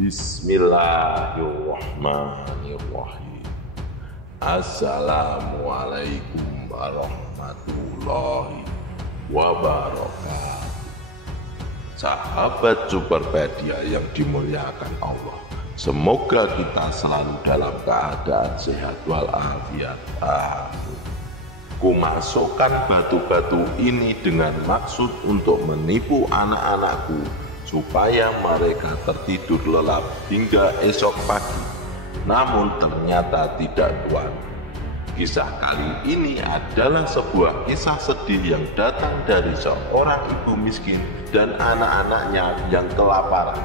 Bismillahirrahmanirrahim. Assalamualaikum warahmatullahi wabarakatuh. Sahabat Superpedia yang dimuliakan Allah, semoga kita selalu dalam keadaan sehat walafiat. Kumasukkan batu-batu ini dengan maksud untuk menipu anak-anakku supaya mereka tertidur lelap hingga esok pagi. Namun ternyata tidak, Tuan. Kisah kali ini adalah sebuah kisah sedih yang datang dari seorang ibu miskin dan anak-anaknya yang kelaparan.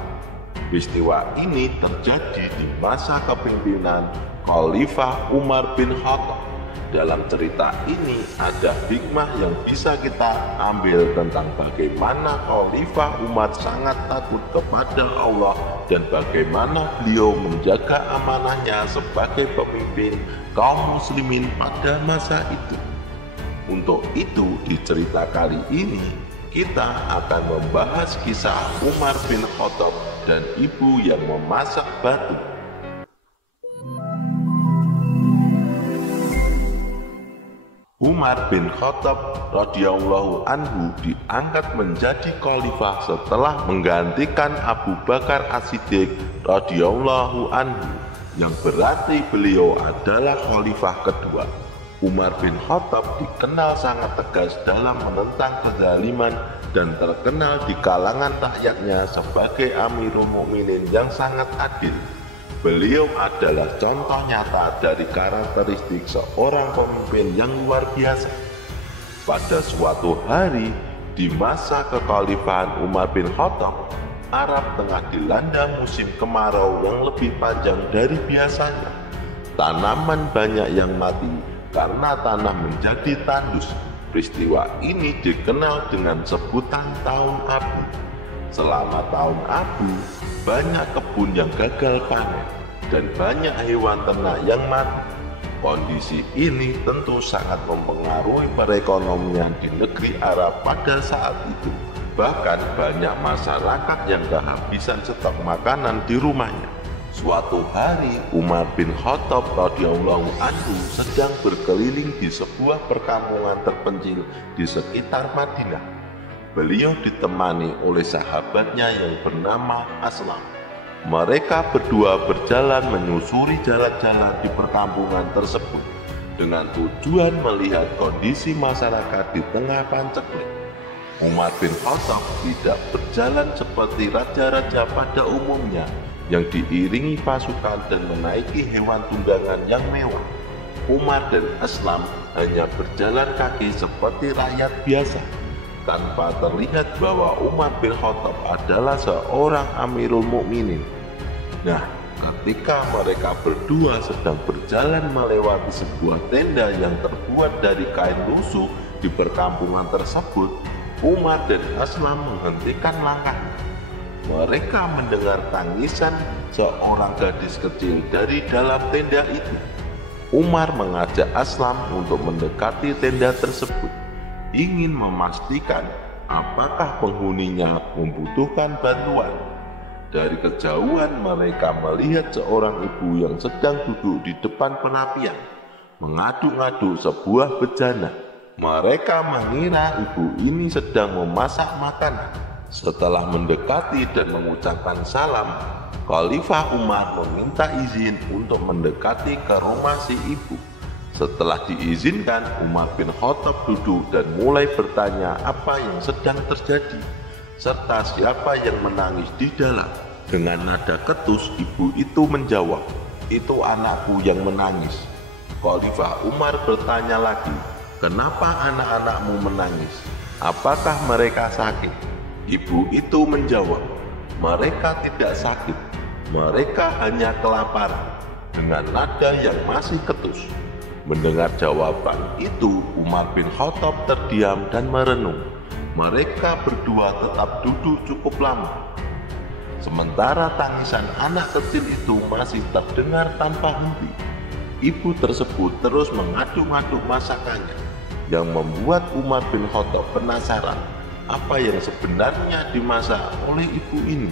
Peristiwa ini terjadi di masa kepemimpinan Khalifah Umar bin Khattab. Dalam cerita ini ada hikmah yang bisa kita ambil tentang bagaimana Khalifah Umar sangat takut kepada Allah dan bagaimana beliau menjaga amanahnya sebagai pemimpin kaum muslimin pada masa itu. Untuk itu di cerita kali ini kita akan membahas kisah Umar bin Khattab dan ibu yang memasak batu. Umar bin Khattab radhiyallahu anhu diangkat menjadi khalifah setelah menggantikan Abu Bakar As-Siddiq radhiyallahu anhu, yang berarti beliau adalah khalifah kedua. Umar bin Khattab dikenal sangat tegas dalam menentang kezaliman dan terkenal di kalangan rakyatnya sebagai Amirul Mukminin yang sangat adil. Beliau adalah contoh nyata dari karakteristik seorang pemimpin yang luar biasa. Pada suatu hari di masa kekhalifahan Umar bin Khattab, Arab tengah dilanda musim kemarau yang lebih panjang dari biasanya. Tanaman banyak yang mati karena tanah menjadi tandus. Peristiwa ini dikenal dengan sebutan Tahun Abu. Selama Tahun Abu, banyak kebun yang gagal panen dan banyak hewan ternak yang mati. Kondisi ini tentu sangat mempengaruhi perekonomian di negeri Arab pada saat itu. Bahkan banyak masyarakat yang kehabisan stok makanan di rumahnya. Suatu hari Umar bin Khattab radhiyallahu anhu sedang berkeliling di sebuah perkampungan terpencil di sekitar Madinah. Beliau ditemani oleh sahabatnya yang bernama Aslam. Mereka berdua berjalan menyusuri jalan-jalan di perkampungan tersebut dengan tujuan melihat kondisi masyarakat di tengah panceklik. Umar bin Khattab tidak berjalan seperti raja-raja pada umumnya yang diiringi pasukan dan menaiki hewan tunggangan yang mewah. Umar dan Aslam hanya berjalan kaki seperti rakyat biasa, tanpa terlihat bahwa Umar bin Khattab adalah seorang Amirul Mukminin. Nah, ketika mereka berdua sedang berjalan melewati sebuah tenda yang terbuat dari kain lusuh di perkampungan tersebut, Umar dan Aslam menghentikan langkahnya. Mereka mendengar tangisan seorang gadis kecil dari dalam tenda itu. Umar mengajak Aslam untuk mendekati tenda tersebut, ingin memastikan apakah penghuninya membutuhkan bantuan. Dari kejauhan mereka melihat seorang ibu yang sedang duduk di depan perapian, mengaduk-aduk sebuah bejana. Mereka mengira ibu ini sedang memasak makanan. Setelah mendekati dan mengucapkan salam, Khalifah Umar meminta izin untuk mendekati ke rumah si ibu. Setelah diizinkan, Umar bin Khattab duduk dan mulai bertanya apa yang sedang terjadi, serta siapa yang menangis di dalam. Dengan nada ketus, ibu itu menjawab, "Itu anakku yang menangis." Khalifah Umar bertanya lagi, "Kenapa anak-anakmu menangis? Apakah mereka sakit?" Ibu itu menjawab, "Mereka tidak sakit, mereka hanya kelaparan," dengan nada yang masih ketus. Mendengar jawaban itu, Umar bin Khattab terdiam dan merenung. Mereka berdua tetap duduk cukup lama. Sementara tangisan anak kecil itu masih terdengar tanpa henti. Ibu tersebut terus mengaduk-aduk masakannya, yang membuat Umar bin Khattab penasaran apa yang sebenarnya dimasak oleh ibu ini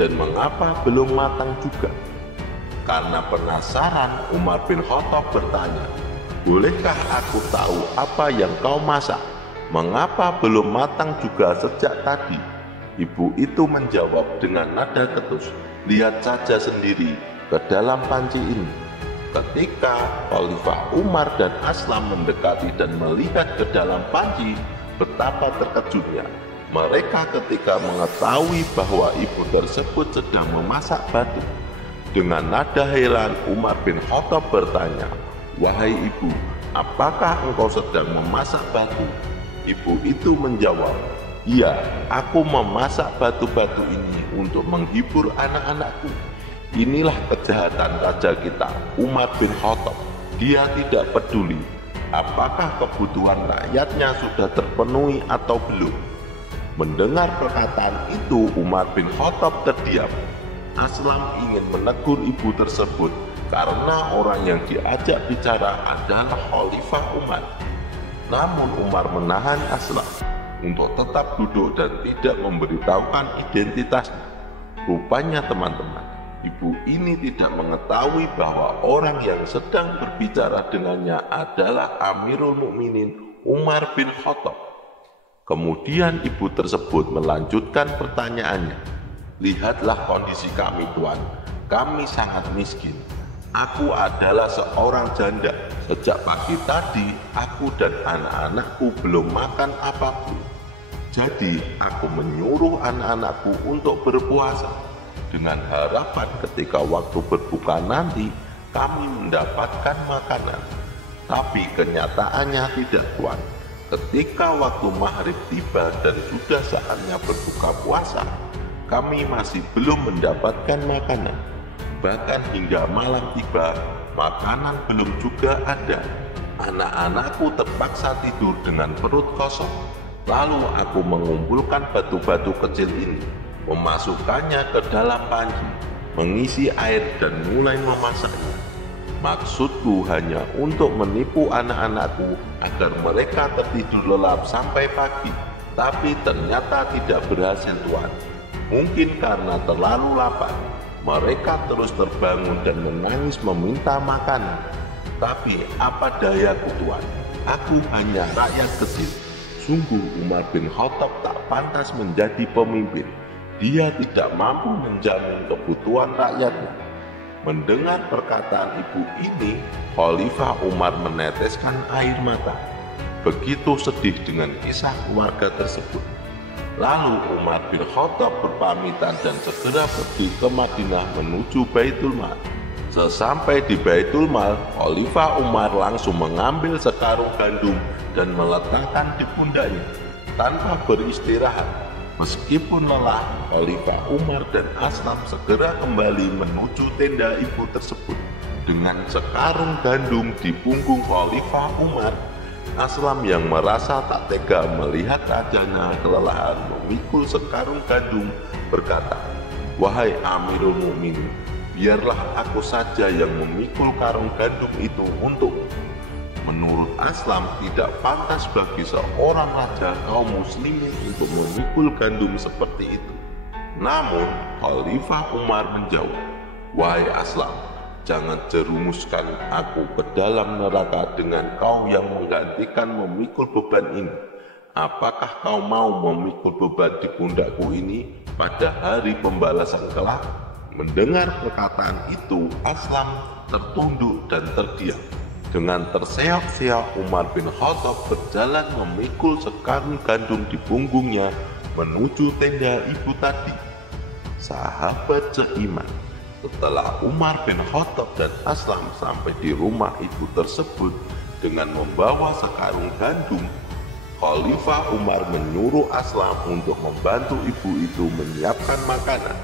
dan mengapa belum matang juga? Karena penasaran, Umar bin Khattab bertanya, "Bolehkah aku tahu apa yang kau masak? Mengapa belum matang juga sejak tadi?" Ibu itu menjawab dengan nada ketus, "Lihat saja sendiri ke dalam panci ini." Ketika Khalifah Umar dan Aslam mendekati dan melihat ke dalam panci, betapa terkejutnya mereka ketika mengetahui bahwa ibu tersebut sedang memasak batu. Dengan nada heran, Umar bin Khattab bertanya, "Wahai ibu, apakah engkau sedang memasak batu?" Ibu itu menjawab, "Iya, aku memasak batu-batu ini untuk menghibur anak-anakku." Inilah kejahatan raja kita, Umar bin Khattab. Dia tidak peduli apakah kebutuhan rakyatnya sudah terpenuhi atau belum. Mendengar perkataan itu, Umar bin Khattab terdiam. Aslam ingin menegur ibu tersebut karena orang yang diajak bicara adalah Khalifah Umar. Namun Umar menahan Aslam untuk tetap duduk dan tidak memberitahukan identitasnya. Rupanya teman-teman, ibu ini tidak mengetahui bahwa orang yang sedang berbicara dengannya adalah Amirul Mukminin Umar bin Khattab. Kemudian ibu tersebut melanjutkan pertanyaannya, "Lihatlah kondisi kami, Tuan. Kami sangat miskin. Aku adalah seorang janda. Sejak pagi tadi, aku dan anak-anakku belum makan apapun. Jadi, aku menyuruh anak-anakku untuk berpuasa dengan harapan ketika waktu berbuka nanti, kami mendapatkan makanan. Tapi kenyataannya tidak, Tuan. Ketika waktu maghrib tiba dan sudah saatnya berbuka puasa, kami masih belum mendapatkan makanan. Bahkan hingga malam tiba, makanan belum juga ada. Anak-anakku terpaksa tidur dengan perut kosong. Lalu aku mengumpulkan batu-batu kecil ini, memasukkannya ke dalam panci, mengisi air dan mulai memasaknya. Maksudku hanya untuk menipu anak-anakku agar mereka tertidur lelap sampai pagi. Tapi ternyata tidak berhasil, Tuan. Mungkin karena terlalu lapar, mereka terus terbangun dan menangis meminta makanan. Tapi apa dayaku, Tuan? Aku hanya rakyat kecil. Sungguh Umar bin Khattab tak pantas menjadi pemimpin. Dia tidak mampu menjamin kebutuhan rakyatnya. Mendengar perkataan ibu ini, Khalifah Umar meneteskan air mata. Begitu sedih dengan kisah keluarga tersebut. Lalu Umar bin Khattab berpamitan dan segera pergi ke Madinah menuju Baitul Mal. Sesampai di Baitul Mal, Khalifah Umar langsung mengambil sekarung gandum dan meletakkan di pundaknya tanpa beristirahat. Meskipun lelah, Khalifah Umar dan Aslam segera kembali menuju tenda ibu tersebut. Dengan sekarung gandum di punggung Khalifah Umar, Aslam yang merasa tak tega melihat rajanya kelelahan memikul sekarung gandum berkata, "Wahai Amirul Mukminin, biarlah aku saja yang memikul karung gandum itu untukmu." Menurut Aslam, tidak pantas bagi seorang raja kaum muslimin untuk memikul gandum seperti itu. Namun, Khalifah Umar menjawab, "Wahai Aslam, jangan jerumuskan aku ke dalam neraka dengan kau yang menggantikan memikul beban ini. Apakah kau mau memikul beban di pundakku ini pada hari pembalasan kelak?" Mendengar perkataan itu, Aslam tertunduk dan terdiam. Dengan terseok-seok, Umar bin Khattab berjalan memikul sekarung gandum di punggungnya menuju tenda ibu tadi. Sahabat seiman, setelah Umar bin Khattab dan Aslam sampai di rumah ibu tersebut dengan membawa sekarung gandum, Khalifah Umar menyuruh Aslam untuk membantu ibu itu menyiapkan makanan.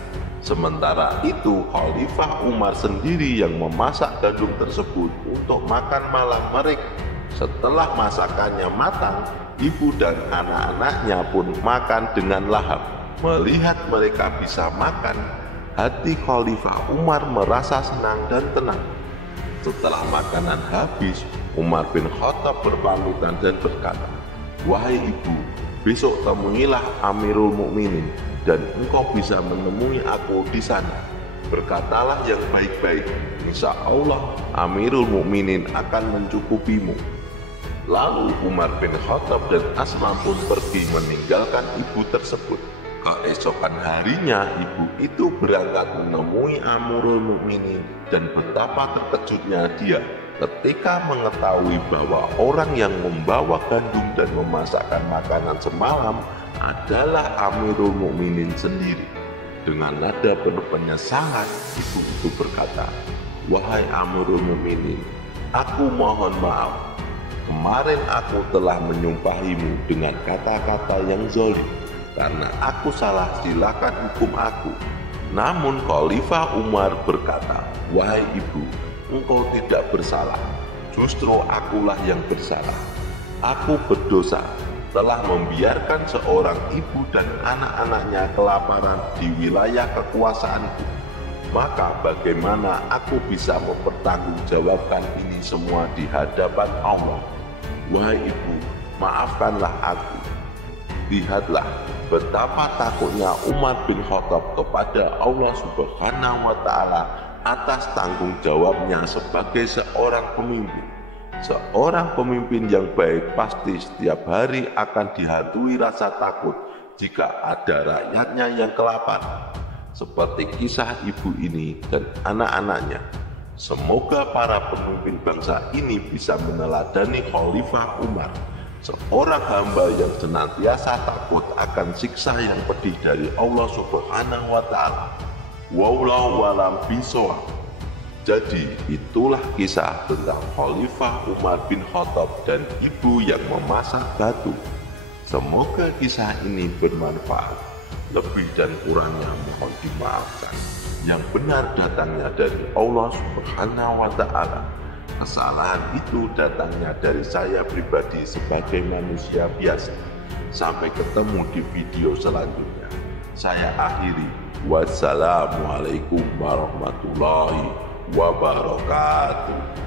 Sementara itu, Khalifah Umar sendiri yang memasak gandum tersebut untuk makan malam mereka. Setelah masakannya matang, ibu dan anak-anaknya pun makan dengan lahap. Melihat mereka bisa makan, hati Khalifah Umar merasa senang dan tenang. Setelah makanan habis, Umar bin Khattab berpamitan dan berkata, "Wahai ibu, besok temuilah Amirul Mukminin. dan engkau bisa menemui aku di sana. Berkatalah yang baik-baik, insya Allah Amirul Mukminin akan mencukupimu. Lalu Umar bin Khattab dan Asma pun pergi meninggalkan ibu tersebut. Keesokan harinya ibu itu berangkat menemui Amirul Mukminin dan betapa terkejutnya dia ketika mengetahui bahwa orang yang membawa gandum dan memasakkan makanan semalam adalah Amirul Mukminin sendiri. Dengan nada penuh penyesalan, ibu itu berkata, "Wahai Amirul Mukminin, aku mohon maaf. Kemarin aku telah menyumpahimu dengan kata-kata yang zalim. Karena aku salah, silakan hukum aku." Namun Khalifah Umar berkata, "Wahai ibu, engkau tidak bersalah. Justru akulah yang bersalah. Aku berdosa telah membiarkan seorang ibu dan anak-anaknya kelaparan di wilayah kekuasaanku. Maka bagaimana aku bisa mempertanggungjawabkan ini semua di hadapan Allah? Wahai ibu, maafkanlah aku." Lihatlah betapa takutnya Umar bin Khattab kepada Allah Subhanahu wa Ta'ala atas tanggung jawabnya sebagai seorang pemimpin. Seorang pemimpin yang baik pasti setiap hari akan dihantui rasa takut jika ada rakyatnya yang kelaparan, seperti kisah ibu ini dan anak-anaknya. Semoga para pemimpin bangsa ini bisa meneladani Khalifah Umar, seorang hamba yang senantiasa takut akan siksa yang pedih dari Allah Subhanahu wa Ta'ala. Wallahu a'lam bishawab. Jadi itulah kisah tentang Khalifah Umar bin Khattab dan ibu yang memasak batu. Semoga kisah ini bermanfaat. Lebih dan kurangnya mohon dimaafkan. Yang benar datangnya dari Allah Subhanahu wa Ta'ala. Kesalahan itu datangnya dari saya pribadi sebagai manusia biasa. Sampai ketemu di video selanjutnya. Saya akhiri. Wassalamualaikum warahmatullahi wabarakatuh.